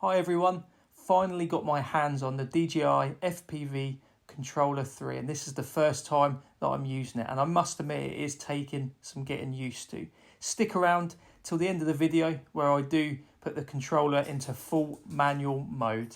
Hi everyone, finally got my hands on the DJI FPV Controller 3 and this is the first time that I'm using it, and I must admit it is taking some getting used to. Stick around till the end of the video where I do put the controller into full manual mode.